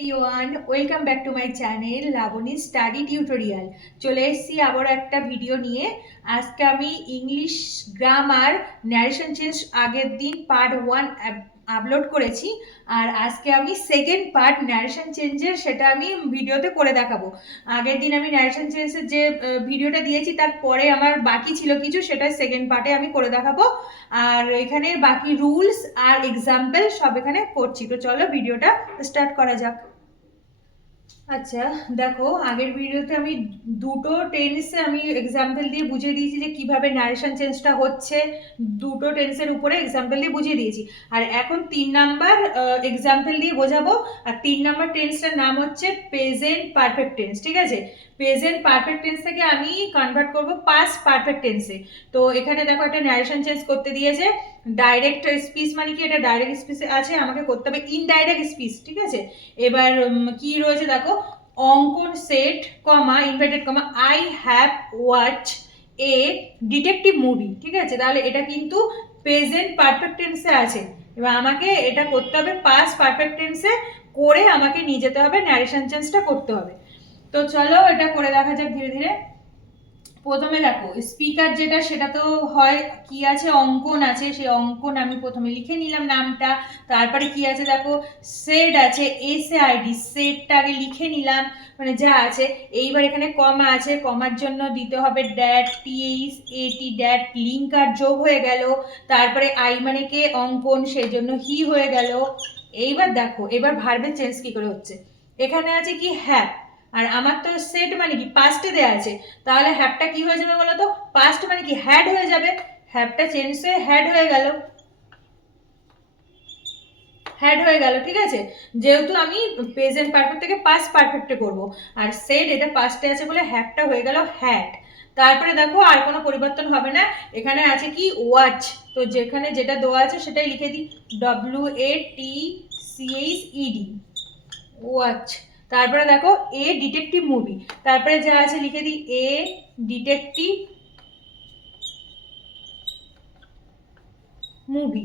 Everyone, welcome back to my channel Laboni study tutorial. চলে এসেছি আবার একটা ভিডিও নিয়ে। আজকে আমি ইংলিশ গ্রামার ন্যারেশন চেঞ্জ আগের দিন পার্ট 1 আপলোড করেছি, আর আজকে আমি সেকেন্ড পার্ট ন্যারেশন চেঞ্জের সেটা আমি ভিডিওতে করে দেখাবো। আগের দিন আমি ন্যারেশন চেঞ্জের যে ভিডিওটা দিয়েছি তারপরে আমার বাকি ছিল কিছু, সেটা সেকেন্ড পার্টে আমি করে দেখাবো। আর এখানে বাকি রুলস আর এক্সাম্পল সব এখানে করছি। তো চলো ভিডিওটা স্টার্ট করা যাক। আচ্ছা দেখো, আগের ভিডিওতে আমি দুটো টেন্সে আমি এক্সাম্পল দিয়ে বুঝিয়ে দিয়েছি যে কিভাবে ন্যারেশন চেঞ্জটা হচ্ছে। দুটো টেন্সের উপরে এক্সাম্পল দিয়ে বুঝিয়ে দিয়েছি, আর এখন 3 নাম্বার এক্সাম্পল দিয়ে বোঝাবো। আর 3 নাম্বার টেন্সটার নাম হচ্ছে প্রেজেন্ট পারফেক্ট টেন্স। ঠিক আছে, প্রেজেন্ট পারফেক্ট টেন্স থেকে আমি কনভার্ট করব পাস্ট পারফেক্ট টেন্সে। তো এখানে দেখো একটা ন্যারেশন চেঞ্জ করতে দিয়েছে। ডাইরেক্ট স্পিচ মানে কি, এটা ডাইরেক্ট স্পিচ আছে, আমাকে করতে হবে ইনডাইরেক্ট স্পিচ। ঠিক আছে, এবার কি রয়েছে দেখো, অঙ্কন set comma inverted comma I have watch a detective movie. ঠিক আছে, তাহলে এটা কিন্তু প্রেজেন্ট পারফেক্ট টেন্সে আছে। এবার আমাকে এটা করতে হবে পাস্ট পারফেক্ট টেন্সে, করে আমাকে নিয়ে যেতে হবে, ন্যারেশন চেঞ্জটা করতে হবে। তো চলো এটা করে দেখা যাক ধীরে ধীরে। প্রথমে দেখো স্পিকার যেটা, সেটা তো হয় কি আছে, অঙ্কন আছে, সেই অঙ্কন আমি প্রথমে লিখে নিলাম নামটা। তারপরে কি আছে দেখো, সেড আছে, SAID, সেডটা আগে লিখে নিলাম, মানে যা আছে। এইবার এখানে কমা আছে, কমার জন্য দিতে হবে ড্যাট, THAT ড্যাট, লিঙ্কার যোগ হয়ে গেল। তারপরে আই মানে কে, অঙ্কন, সেই জন্য হি হয়ে গেল। এইবার দেখো এবার ভার্বের চেঞ্জ কি করে হচ্ছে। এখানে আছে কি হ্যাভ, আর আমার তো সেট মানে কি পাস্টে দেওয়া আছে, তাহলে হ্যাভটা কি হয়ে যাবে বলো তো, পাস্ট মানে কি হ্যাড হয়ে যাবে। হ্যাভটা চেঞ্জ হয়ে হ্যাড হয়ে গেল, হ্যাড হয়ে গেল। ঠিক আছে, যেহেতু আমি প্রেজেন্ট পারফেক্ট থেকে পাস্ট পারফেক্টে করব, আর সেট এটা পাস্টে আছে বলে হ্যাভটা হয়ে গেল হ্যাড। তারপরে দেখো আর কোনো পরিবর্তন হবে না, এখানে আছে কি ওয়াচ, তো যেখানে যেটা দেওয়া আছে সেটাই লিখে দিই, WATCHED, ওয়াচ। তারপরে দেখো এ ডিটেকটিভ মুভি, তারপরে যা আছে লিখে দিই এ ডিটেকটিভ মুভি।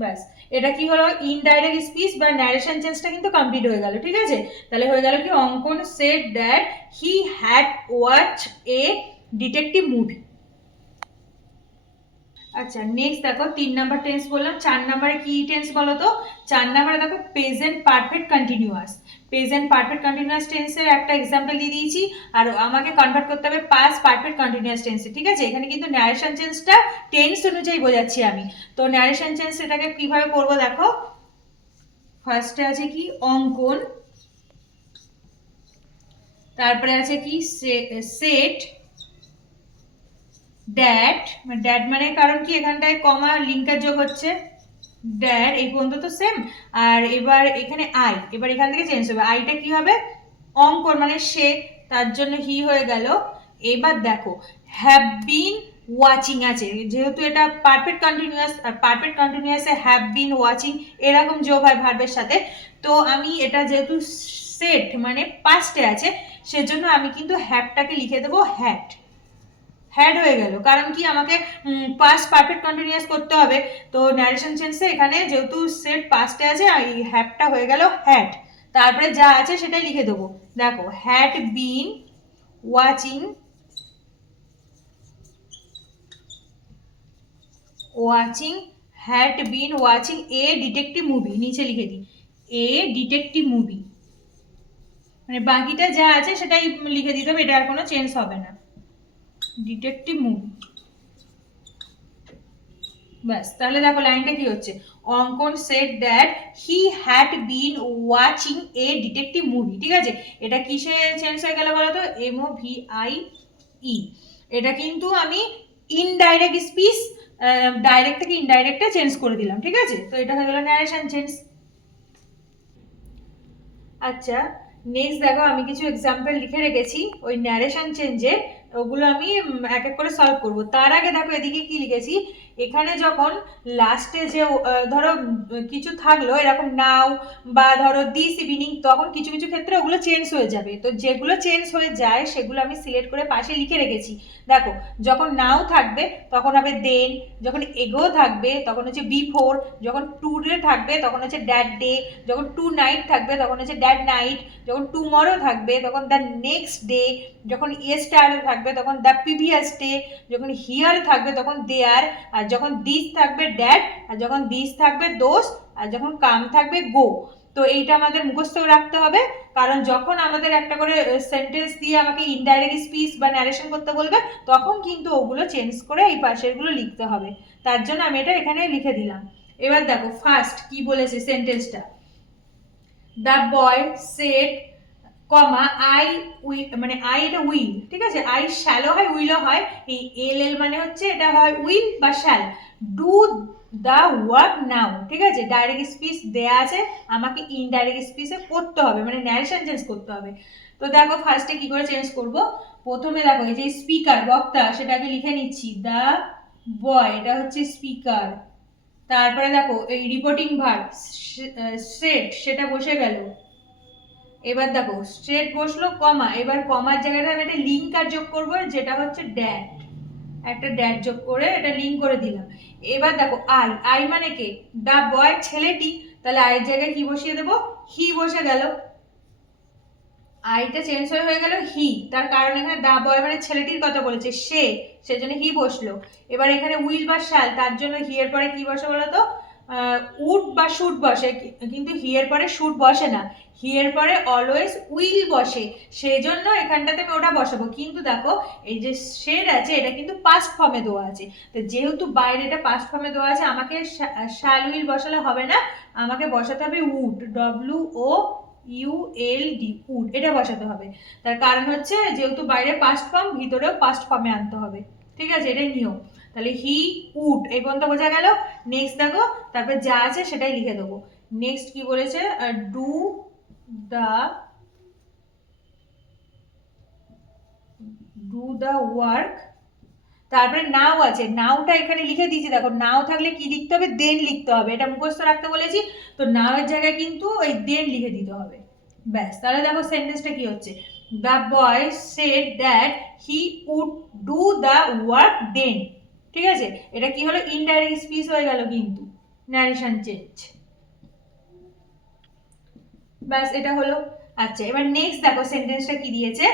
ব্যাস, এটা কি হলো, ইনডাইরেক্ট স্পিচ বা ন্যারেশন চেঞ্জটা কিন্তু কমপ্লিট হয়ে গেল। ঠিক আছে, তাহলে হয়ে গেল কি, অঙ্কন shed that he had watch a detective movie. আচ্ছা নেক্সট দেখো, 3 নাম্বার টেন্স বললাম, 4 নাম্বারে কি টেন্স বলো তো। 4 নাম্বারে দেখো present perfect continuous. Present perfect continuous টেন্সের একটা এক্সাম্পল দিয়ে দিয়েছি, আর আমাকে কনভার্ট করতে হবে পাস্ট পারফেক্ট কন্টিনিউয়াস টেন্সে। ঠিক আছে, এখানে কিন্তু ন্যারেশন চেঞ্জটা টেন্স অনুযায়ী বোঝাচ্ছি আমি। তো ন্যারেশন চেঞ্জ সেটাকে কিভাবে করবো দেখো, ফার্স্টে আছে কি অঙ্কন, তারপরে আছে কি সেট ড্যাট, ড্যাট মানে কারণ কি এখানটায় কমা লিঙ্কার যোগ হচ্ছে, ড্যাট এই পর্যন্ত তো সেম। আর এবার এখানে আই, এবার এখান থেকে চেঞ্জ হবে, আইটা কি হবে অঙ্কন মানে সে, তার জন্য হি হয়ে গেল। এবার দেখো হ্যাভ বিন ওয়াচিং আছে, যেহেতু এটা পারফেক্ট কন্টিনিউয়াস, আর পারফেক্ট কন্টিনিউয়াসে হ্যাভ বিন ওয়াচিং এরকম যোগ হয় ভার্বের সাথে। তো আমি এটা যেহেতু সেট মানে পাস্টে আছে, সেজন্য আমি কিন্তু হ্যাভটাকে লিখে দেবো হ্যাড। হ্যাড হয়ে গেল, কারণ কি আমাকে পাস্ট পারফেক্ট কন্টিনিউয়াস করতে হবে। তো ন্যারেশন চেঞ্জে এখানে যেহেতু সেট পাস্টে আছে, এই হ্যাডটা হয়ে গেল হ্যাড। তারপরে যা আছে সেটাই লিখে দেবো। দেখো had been watching, watching, had been watching a detective movie, নিচে লিখে দিই এ ডিটেকটিভ মুভি, মানে বাকিটা যা আছে সেটাই লিখে দিতে হবে, এটা আর কোনো চেঞ্জ হবে না, ডিটেকটিভ মুভি। ব্যাস, তাহলে দেখো লাইনটা কি হচ্ছে, অঙ্কন shed that he had been watching a detective movie. ঠিক আছে, এটা কিসে চেঞ্জ হয়ে গেল বলো তো, MOVIE। এটা কিন্তু আমি ইনডাইরেক্ট স্পিচ, ডাইরেক্ট থেকে ইনডাইরেক্টে চেঞ্জ করে দিলাম। ঠিক আছে, তো এটা হয়ে গেল ন্যারেশন চেঞ্জ। আচ্ছা নেক্সট দেখো, আমি কিছু এক্সাম্পল লিখে রেখেছি ওই ন্যারেশন চেঞ্জে, ওগুলো আমি এক এক করে সলভ করব। তার আগে দেখো এদিকে কি লিখেছি, এখানে যখন লাস্টে যে ধরো কিছু থাকলো এরকম নাও বা ধরো দিস ইভিনিং, তখন কিছু কিছু ক্ষেত্রে ওগুলো চেঞ্জ হয়ে যাবে। তো যেগুলো চেঞ্জ হয়ে যায় সেগুলো আমি সিলেক্ট করে পাশে লিখে রেখেছি। দেখো, যখন নাও থাকবে তখন হবে দেন, যখন এগো থাকবে তখন হচ্ছে বিফোর, যখন টুডে থাকবে তখন হচ্ছে দ্যাট ডে, যখন টু নাইট থাকবে তখন হচ্ছে দ্যাট নাইট, যখন টুমরো থাকবে তখন দ্য নেক্সট ডে, যখন ইয়েস্টারডে থাকবে তখন দ্য প্রিভিয়াস ডে, যখন হিয়ার থাকবে তখন দেয়ার, আর যখন দিস থাকবে ড্যাট, আর যখন দিস থাকবে দোস, আর যখন কাম থাকবে গো। তো এইটা আমাদের মুখস্থ রাখতে হবে, কারণ যখন আমাদের একটা করে সেন্টেন্স দিয়ে আমাকে ইনডাইরেক্ট স্পিচ বা ন্যারেশন করতে বলবে তখন কিন্তু ওগুলো চেঞ্জ করে এই পাশেরগুলো লিখতে হবে। তার জন্য আমি এটা এখানে লিখে দিলাম। এবার দেখো ফার্স্ট কি বলেছে সেন্টেন্সটা, the boy shed comma I will, মানে আই এটা উইল, ঠিক আছে, আই শ্যালো হয় উইলও হয়, এই এল এল মানে হচ্ছে এটা হয় উইল বা শ্যাল, ডু দ্য ওয়ার্ক নাও, ঠিক আছে। ডাইরেক্ট স্পিচ দেয়া আছে, আমাকে ইনডাইরেক্ট স্পিচে করতে হবে, মানে ন্যারেশন চেঞ্জ করতে হবে। তো দেখো ফার্স্টে কি করে চেঞ্জ করব, প্রথমে দেখো এই যে স্পিকার বক্তা সেটাকে লিখে নিচ্ছি, দ্য বয় এটা হচ্ছে স্পিকার। তারপরে দেখো এই রিপোর্টিং ভার্ব সেট সেটা বসে গেল। এবার দেখো স্ট্রেট বসলো কমা, এবার কমার জায়গাটা আমি একটা লিঙ্ক আর যোগ করবো যেটা হচ্ছে ড্যাট, একটা ড্যাট যোগ করে এটা লিঙ্ক করে দিলাম। এবার দেখো আই, আই মানে কে, দা বয় ছেলেটি, তাহলে আইয়ের জায়গায় কি বসিয়ে দেবো, হি বসে গেল, আইটা চেঞ্জ হয়ে গেল হি, তার কারণ এখানে দা বয় মানে ছেলেটির কথা বলেছে সে, সেজন্য হি বসলো। এবার এখানে উইল বা শ্যাল, তার জন্য হি এর পরে কি বসে বলো তো, উড বা শুড বসে, কিন্তু হি এর পরে শুড বসে না, হি এর পরে অলওয়েজ উইল বসে, সেজন্য এখানটাতে আমি ওটা বসাবো। কিন্তু দেখো এই যে শেড আছে এটা কিন্তু পাস্ট ফর্মে দেওয়া আছে, তো যেহেতু বাইরে এটা পাস্ট ফর্মে দেওয়া আছে আমাকে শ্যাল উইল বসালে হবে না, আমাকে বসাতে হবে would, W O U L D, would, এটা বসাতে হবে। তার কারণ হচ্ছে যেহেতু বাইরে পাস্ট ফর্ম ভিতরেও পাস্ট ফর্মে আনতে হবে, ঠিক আছে, এটাই নিয়ম। তাহলে হি উড এই পর্যন্ত বোঝা গেল। নেক্সট দেখো তারপরে যা আছে সেটাই লিখে দেবো। নেক্সট কি বলেছে, ডু দ্য ওয়ার্ক, তারপরে নাও আছে, নাওটা এখানে লিখে দিয়েছি, দেখো নাও থাকলে কি লিখতে হবে, দেন লিখতে হবে, এটা মুখস্থ রাখতে বলেছি, তো নাও এর জায়গায় কিন্তু ওই দেন লিখে দিতে হবে। ব্যাস, তাহলে দেখো সেন্টেন্সটা কি হচ্ছে, the boy said that he would do the work then, ঠিক আছে। এটা কি হলো, ইনডাইরেক্ট স্পিচ হয়ে গেল কিন্তু ন্যারেশন চেঞ্জ। ব্যাস এটা হলো। আচ্ছা এবার নেক্সট দেখো সেন্টেন্সটা কি দিয়েছে,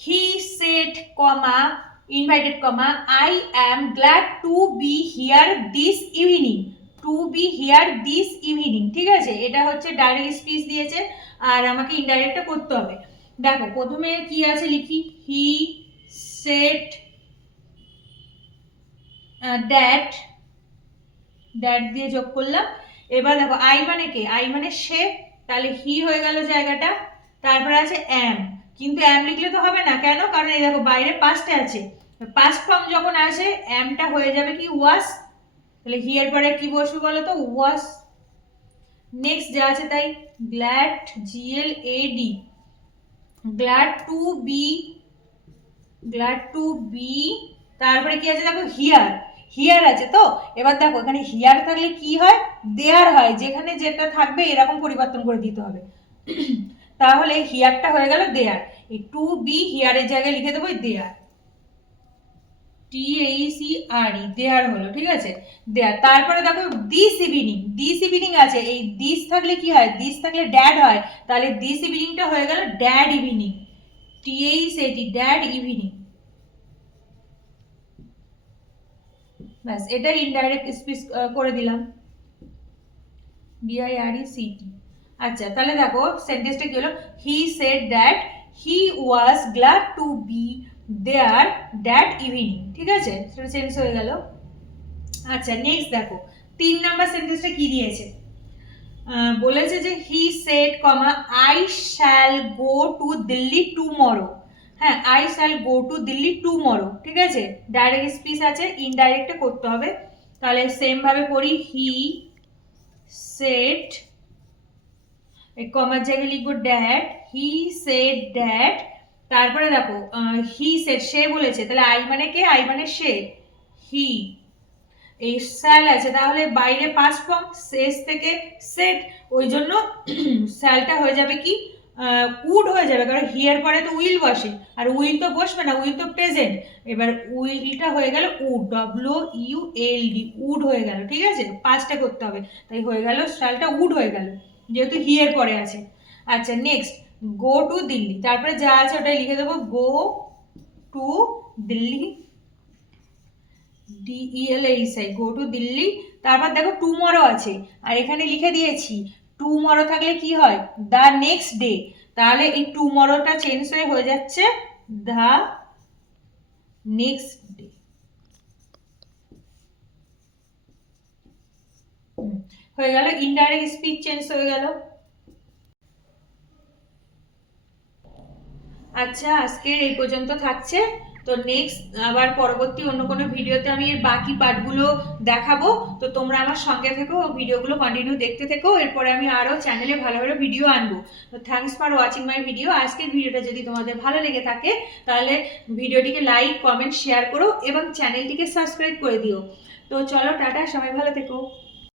he said comma invited comma I am glad to be here this evening, to be here this evening, ঠিক আছে, এটা হচ্ছে ডাইরেক্ট স্পিচ দিয়েছে আর আমাকে ইনডাইরেক্টটা করতে হবে। দেখো প্রথমে কি আছে লিখি, হি সেড দ্যাট, দ্যাট দিয়ে যোগ করলাম। এবার দেখো আই মানে কে, আই মানে সে, তাহলে হি হয়ে গেল জায়গাটা। তারপরে আছে অ্যাম, কিন্তু অ্যাম লিখলে তো হবে না, কেন, কারণ এই দেখো বাইরে পাস্টে আছে, পাস্ট ফর্ম যখন আসে অ্যামটা হয়ে যাবে কি ওয়াস, তাহলে হি এর পরে কি বসবে বলো তো, ওয়াস। নেক্সট যা আছে তাই, glad G L A D, glad to be, glad to be, তারপরে কি আছে দেখো হিয়ার, হিয়ার আছে তো। এবার দেখো এখানে হিয়ার থাকলে কি হয়, দেয়ার হয়, যেখানে যেটা থাকবে এরকম পরিবর্তন করে দিতে হবে। তাহলে হিয়ারটা হয়ে গেল দেয়ার, এই টু বি হিয়ারের জায়গায় লিখে দেবো দেয়ার, THERE, দেয়ার হলো, ঠিক আছে, দেয়ার। তারপরে দেখো দিস ইভিনিং, দিস ইভিনিং আছে, এই দিস থাকলে কি হয়, দিস থাকলে ড্যাড হয়, তাহলে দিস ইভিনিংটা হয়ে গেল dad evening, THEAT, dad evening. ব্যাস এটা ইনডাইরেক্ট স্পিচ করে দিলাম, DIRECT। আচ্ছা তাহলে দেখো সেন্টেন্সটা কি হলো, he said that he was glad to be there that evening, ঠিক আছে, সেটা চেঞ্জ হয়ে গেল। আচ্ছা নেক্সট দেখো 3 নাম্বার সেন্টেন্সটা কি দিয়েছে, বলেছে যে he said comma I shall go to Delhi tomorrow, হ্যাঁ I shall go to Delhi tomorrow, ঠিক আছে, ডাইরেক্ট স্পিচ আছে, ইনডাইরেক্টে করতে হবে। তাহলে সেম ভাবে করি, হি সেড, এই কমার জায়গায় লিখবো ড্যাট, হি সেড ড্যাট, তারপরে দেখো হি সেড সে বলেছে, তাহলে আই মানে কে, আই মানে সে, হি, এই স্যাল আছে, তাহলে বাইরে পাস্ট ফর্ম, শেষ থেকে সেট, ওই জন্য স্যালটা হয়ে যাবে কি উড হয়ে যাবে, কারণ হিয়ার পরে তো উইল বসে, আর উইল তো বসবে না, উইল তো প্রেজেন্ট। এবার উইলটা হয়ে গেল উড, WULD, উড হয়ে গেল, ঠিক আছে, পাঁচটা করতে হবে, তাই হয়ে গেল স্যালটা উড হয়ে গেল, যেহেতু হিয়ার পরে আছে। আচ্ছা নেক্সট, গো টু দিল্লি, তারপরে যা আছে ওটাই লিখে দেবো, গো to Delhi, DELLI, go to Delhi. তারপর দেখো টুমরো আছে, আর এখানে লিখে দিয়েছি টুমরো থাকলে কি হয়, দ্য নেক্সট ডে, তাহলে এই টুমরোটা চেঞ্জ হয়ে যাচ্ছে দ্য নেক্সট ডে। হয়ে গেল, ইনডাইরেক্ট স্পিচ চেঞ্জ হয়ে গেল। আচ্ছা আজকের এই পর্যন্ত থাকছে, তো নেক্সট আবার পরবর্তী অন্য কোনো ভিডিওতে আমি এর বাকি পার্টগুলো দেখাবো, তো তোমরা আমার সঙ্গে থেকো, ভিডিওগুলো কন্টিনিউ দেখতে থেকো, এরপরে আমি আরও চ্যানেলে ভালো ভালো ভিডিও আনবো। তো thanks for watching my video. আজকের ভিডিওটা যদি তোমাদের ভালো লেগে থাকে তাহলে ভিডিওটিকে লাইক, কমেন্ট, শেয়ার করো এবং চ্যানেলটিকে সাবস্ক্রাইব করে দিও। তো চলো টাটা, সবাই ভালো থেকো।